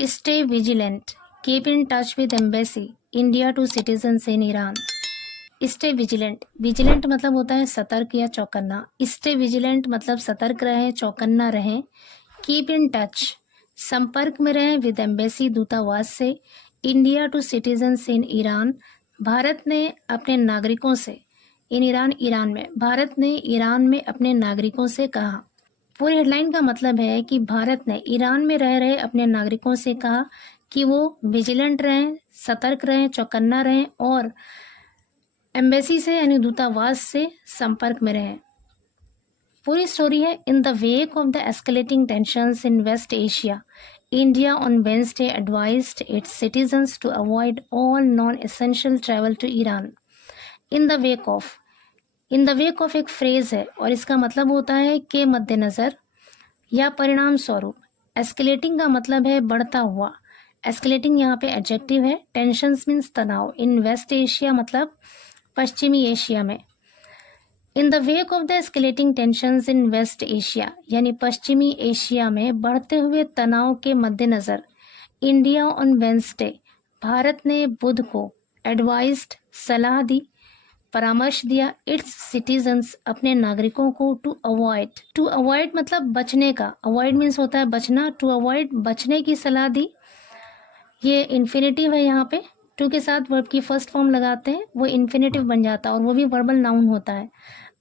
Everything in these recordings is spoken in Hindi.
Stay vigilant. Keep in touch with embassy, India to citizens in Iran. Stay vigilant. Vigilant मतलब होता है सतर्क या चौकन्ना. Stay vigilant मतलब सतर्क रहें, चौकन्ना रहें. Keep in touch. संपर्क में रहें with embassy दूतावास से. India to citizens in Iran. Bharat ने अपने नागरिकों से इन ईरान में भारत ने ईरान में अपने नागरिकों से कहा. पूरी हेडलाइन का मतलब है कि भारत ने ईरान में रह रहे अपने नागरिकों से कहा कि वो विजिलेंट रहें, सतर्क रहें, चौकन्ना रहें और एम्बेसी से यानी दूतावास से संपर्क में रहें. पूरी स्टोरी है. In the wake of the escalating tensions in West Asia, India on Wednesday advised its citizens to avoid all non-essential travel to Iran. In the wake of एक फ्रेज है और इसका मतलब होता है के मद्देनजर या परिणाम स्वरूप. एस्केलेटिंग का मतलब है बढ़ता हुआ. एस्केलेटिंग यहाँ पे एडजेक्टिव है. टेंशंस मीन्स तनाव. इन वेस्ट एशिया मतलब पश्चिमी एशिया में. In the wake of the escalating tensions in West Asia यानी पश्चिमी एशिया में बढ़ते हुए तनाव के मद्देनजर इंडिया ऑन वेंसडे भारत ने बुध को एडवाइज्ड सलाह दी, परामर्श दिया इट्स सिटीजन्स अपने नागरिकों को टू अवॉइड मतलब बचने का. अवॉइड मीन्स होता है बचना. टू अवॉइड बचने की सलाह दी. ये इन्फिनेटिव है. यहाँ पे टू के साथ वर्ब की फर्स्ट फॉर्म लगाते हैं वो इन्फिनेटिव बन जाता है और वो भी वर्बल नाउन होता है.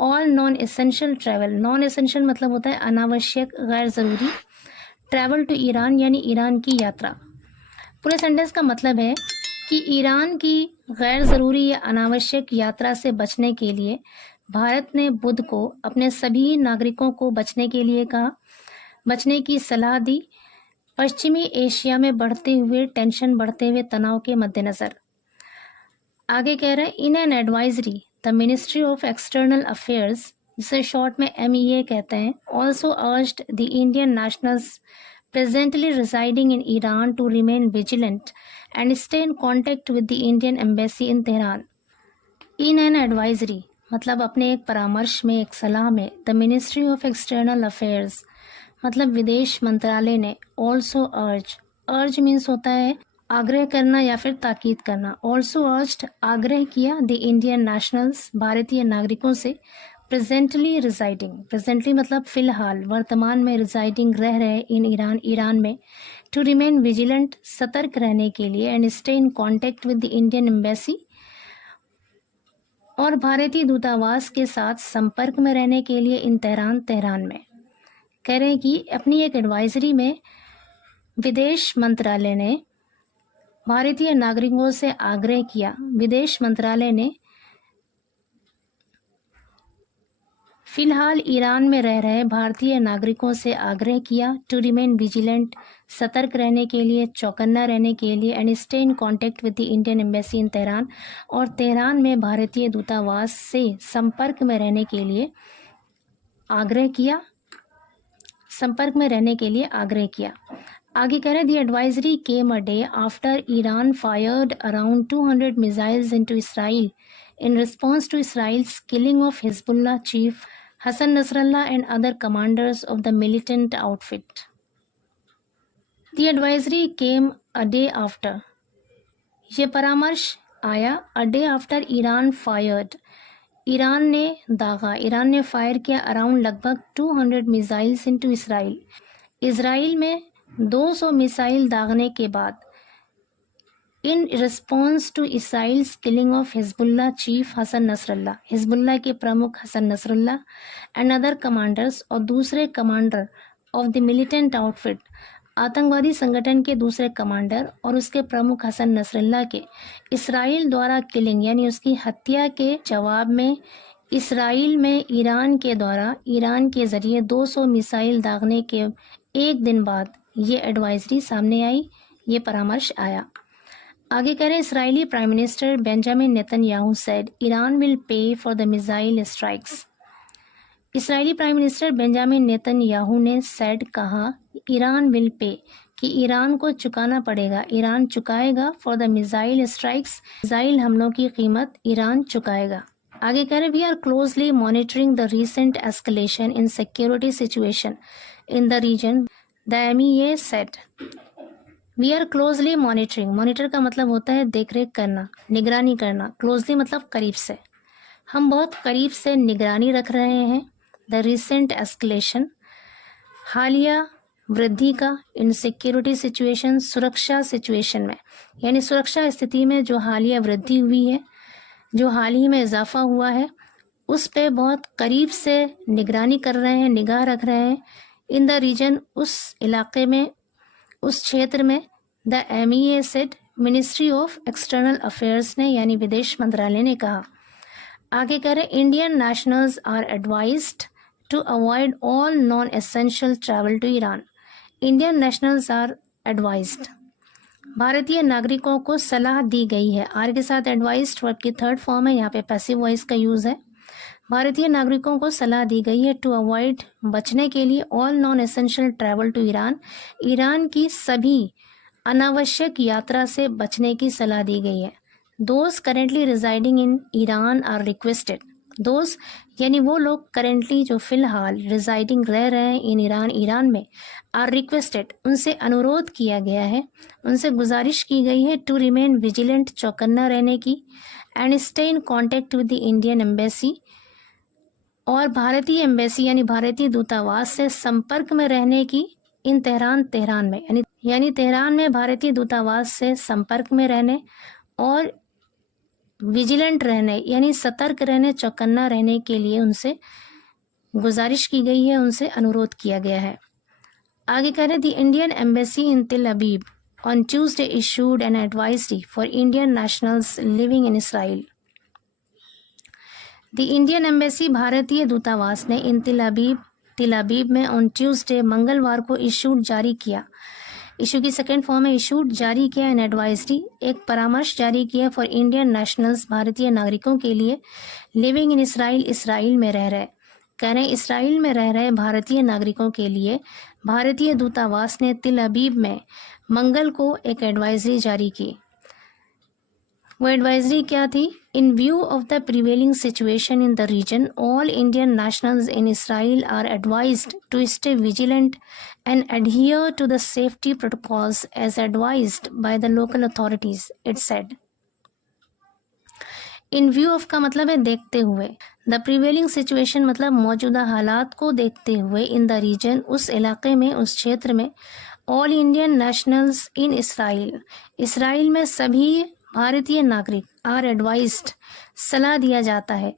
All non essential travel. Non essential मतलब होता है अनावश्यक, गैर जरूरी. ट्रैवल टू ईरान यानी ईरान की यात्रा. पूरे सेंटेंस का मतलब है कि ईरान की गैर ज़रूरी या अनावश्यक यात्रा से बचने के लिए भारत ने बुध को अपने सभी नागरिकों को बचने के लिए कहा, बचने की सलाह दी पश्चिमी एशिया में बढ़ते हुए तनाव के मद्देनज़र. आगे कह रहे हैं in an advisory the ministry of external affairs, जिसे शॉर्ट में MEA कहते हैं, also urged the Indian nationals presently residing in Iran to remain vigilant and stay in contact with the Indian embassy in Tehran. In an advisory मतलब अपने एक परामर्श में, एक सलाह में. The Ministry of External Affairs मतलब विदेश मंत्रालय ने. Also urge means होता है आग्रह करना या फिर ताकीद करना. Also urged आग्रह किया the Indian nationals भारतीय नागरिकों से प्रेजेंटली मतलब फिलहाल, वर्तमान में रिजाइडिंग रह रहे इन ईरान में. टू रिमेन विजिलेंट सतर्क रहने के लिए. And stay in contact with the Indian embassy और भारतीय दूतावास के साथ संपर्क में रहने के लिए इन तेहरान में. कह रहे हैं कि अपनी एक एडवाइजरी में विदेश मंत्रालय ने भारतीय नागरिकों से आग्रह किया. विदेश मंत्रालय ने फिलहाल ईरान में रह रहे भारतीय नागरिकों से आग्रह किया. टू रिमेन विजिलेंट सतर्क रहने के लिए, चौकन्ना रहने के लिए. And stay in contact with the Indian embassy in Tehran और तेहरान में भारतीय दूतावास से संपर्क में रहने के लिए आग्रह किया. आगे कह रहे the advisory came a day after Iran fired around 200 missiles into Israel in response to Israel's killing of Hezbollah chief Hassan Nasrallah and other commanders of the militant outfit. The advisory came a day after. ये परामर्श आया a day after Iran fired. Iran ने दागा, ईरान ने फायर किया अराउंड लगभग 200 मिसाइल्स इनटू इसराइल. इसराइल में 200 मिसाइल दागने के बाद in response to Israel's killing of Hezbollah chief Hassan Nasrallah, Hezbollah के प्रमुख Hassan Nasrallah and other commanders और दूसरे commander of the militant outfit, आतंकवादी संगठन के दूसरे कमांडर और उसके प्रमुख हसन नसरल्ला के इसराइल द्वारा किलिंग यानी उसकी हत्या के जवाब में इसराइल में ईरान के ज़रिए 200 मिसाइल दागने के एक दिन बाद ये एडवाइजरी सामने आई, ये परामर्श आया. आगे कह रहे Israeli prime minister Benjamin Netanyahu said Iran will pay for the missile strikes. Israeli prime minister Benjamin Netanyahu ने सेड कहा ईरान विल पे कि ईरान को चुकाना पड़ेगा, ईरान चुकाएगा for the missile strikes, missile हमलों की कीमत ईरान चुकाएगा. आगे कह रहे we are closely monitoring the recent escalation in security situation in the region, the MEA said. We are closely monitoring, monitor का मतलब होता है देख रेख करना, निगरानी करना, क्लोजली मतलब करीब से, हम बहुत करीब से निगरानी रख रहे हैं द रिसेंट एस्केलेशन, हालिया वृद्धि का, इन सिक्योरिटी सिचुएशन, सुरक्षा सिचुएशन में, यानी सुरक्षा स्थिति में जो हालिया वृद्धि हुई है, जो हाल ही में इजाफा हुआ है, उस पे बहुत करीब से निगरानी कर रहे हैं, निगाह रख रहे हैं। इन द रीजन, उस इलाके में, उस क्षेत्र में। The MEA said, ministry of external affairs ने यानी विदेश मंत्रालय ने कहा। आगे कह रहे Indian nationals are advised to avoid all non essential travel to Iran. Indian nationals are advised, भारतीय नागरिकों को सलाह दी गई है। आर के साथ एडवाइज्ड वर्ब की थर्ड फॉर्म है, यहाँ पे पैसिव वॉइस का यूज है। भारतीय नागरिकों को सलाह दी गई है टू अवॉइड, बचने के लिए, all non essential travel to Iran, Iran की सभी अनावश्यक यात्रा से बचने की सलाह दी गई है। Those currently residing in Iran are requested, those यानी वो लोग करेंटली जो फिलहाल रिजाइडिंग रह रहे हैं इन ईरान, ईरान में, आर रिक्वेस्टेड उनसे अनुरोध किया गया है, उनसे गुजारिश की गई है टू रिमेन विजिलेंट, चौकन्ना रहने की, and stay in contact with the Indian embassy, और भारतीय एम्बेसी यानी भारतीय दूतावास से संपर्क में रहने की, इन तेहरान, तेहरान में यानी तेहरान में भारतीय दूतावास से संपर्क में रहने और विजिलेंट रहने यानी सतर्क रहने, चौकन्ना रहने के लिए उनसे गुजारिश की गई है, उनसे अनुरोध किया गया है। आगे कह रहे the Indian embassy in Tel Aviv on Tuesday issued an advisory for Indian nationals living in Israel. The Indian embassy, भारतीय दूतावास ने, इन तिल अबीब में ऑन ट्यूसडे, मंगलवार को, इशूड जारी किया, इशू की सेकेंड फॉर्म है इशूड, जारी किया, एन एडवाइजरी एक परामर्श जारी किया, फॉर इंडियन नेशनल्स, भारतीय नागरिकों के लिए, लिविंग इन इसराइल, इसराइल में रह रहे, कह रहे इसराइल में रह रहे भारतीय नागरिकों के लिए भारतीय दूतावास ने तिल अबीब में मंगल को एक एडवाइजरी जारी की। वो एडवाइजरी क्या थी? In view of the prevailing situation in the region, all Indian nationals in Israel are advised to stay vigilant and adhere to the safety protocols as advised by the local authorities, it said. In view of का मतलब है देखते हुए, द प्रिवेलिंग सिचुएशन मतलब मौजूदा हालात को देखते हुए, इन द रीजन उस इलाके में, उस क्षेत्र में, all Indian nationals in Israel, Israel में सभी भारतीय नागरिक, आर एडवाइज्ड सलाह दिया जाता है,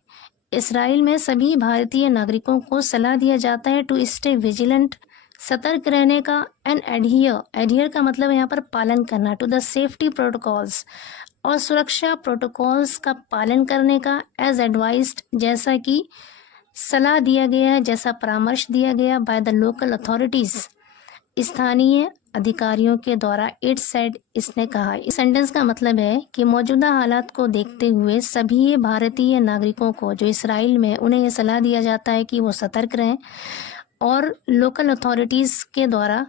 इसराइल में सभी भारतीय नागरिकों को सलाह दिया जाता है टू स्टे विजिलेंट, सतर्क रहने का, एंड एडहियर का मतलब है यहाँ पर पालन करना, टू द सेफ्टी प्रोटोकॉल्स और सुरक्षा प्रोटोकॉल्स का पालन करने का, एज एडवाइज्ड जैसा कि सलाह दिया गया है, जैसा परामर्श दिया गया, बाय द लोकल अथॉरिटीज स्थानीय अधिकारियों के द्वारा, इट सेड इसने कहा। इस सेंटेंस का मतलब है कि मौजूदा हालात को देखते हुए सभी भारतीय नागरिकों को जो इसराइल में, उन्हें यह सलाह दिया जाता है कि वो सतर्क रहें और लोकल अथॉरिटीज़ के द्वारा,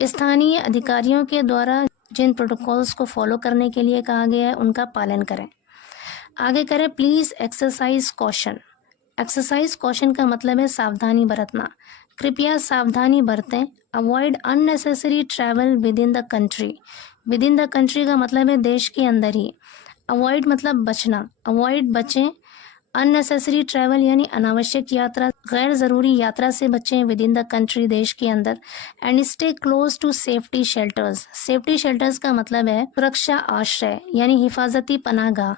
स्थानीय अधिकारियों के द्वारा जिन प्रोटोकॉल्स को फॉलो करने के लिए कहा गया है उनका पालन करें। आगे करें please exercise caution. Exercise caution का मतलब है सावधानी बरतना, कृपया सावधानी बरतें। Avoid unnecessary travel with in the country, with in the country का मतलब है देश के अंदर ही। अवॉइड मतलब बचना, अवॉइड बचें, अननेसेसरी ट्रैवल यानी अनावश्यक यात्रा, गैर ज़रूरी यात्रा से बचें, विद इन द कंट्री देश के अंदर। And stay close to safety shelters, safety shelters का मतलब है सुरक्षा आश्रय यानी हिफाजती पनाहगाह।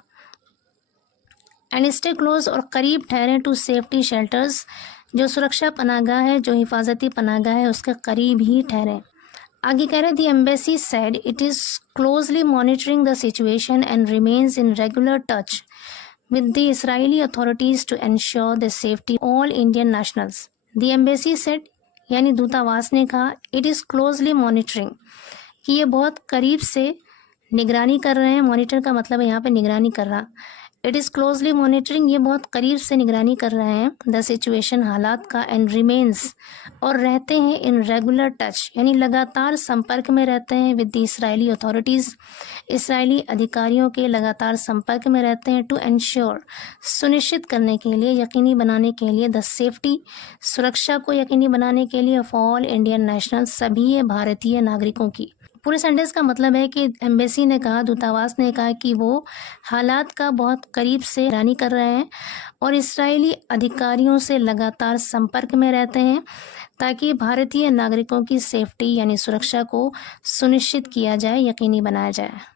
एंड स्टे क्लोज और करीब ठहरें, टू सेफ्टी शेल्टर्स जो सुरक्षा पनाहगाह है, जो हिफाजती पनाहगाह है उसके करीब ही ठहरें। आगे कह रहे the embassy said it is closely monitoring the situation and remains in regular touch with the Israeli authorities to ensure the safety of all Indian nationals. The embassy said, यानी दूतावास ने कहा, it is closely monitoring, कि ये बहुत करीब से निगरानी कर रहे हैं। मॉनिटर का मतलब है यहाँ पे निगरानी कर रहा। इट इज़ क्लोजली मॉनिटरिंग, ये बहुत करीब से निगरानी कर रहे हैं, द सिचुएशन हालात का, एंड रिमेन्स और रहते हैं, इन रेगुलर टच यानी लगातार संपर्क में रहते हैं, with the Israeli authorities Israeli अधिकारियों के लगातार संपर्क में रहते हैं, टू एंश्योर सुनिश्चित करने के लिए, यकीनी बनाने के लिए, द सेफ्टी सुरक्षा को यकीनी बनाने के लिए, ऑफ ऑल इंडियन नेशनल सभी भारतीय नागरिकों की, पूरे सेंटेंस का मतलब है कि एम्बेसी ने कहा, दूतावास ने कहा कि वो हालात का बहुत करीब से निगरानी कर रहे हैं और इस्राएली अधिकारियों से लगातार संपर्क में रहते हैं ताकि भारतीय नागरिकों की सेफ्टी यानी सुरक्षा को सुनिश्चित किया जाए, यकीनी बनाया जाए।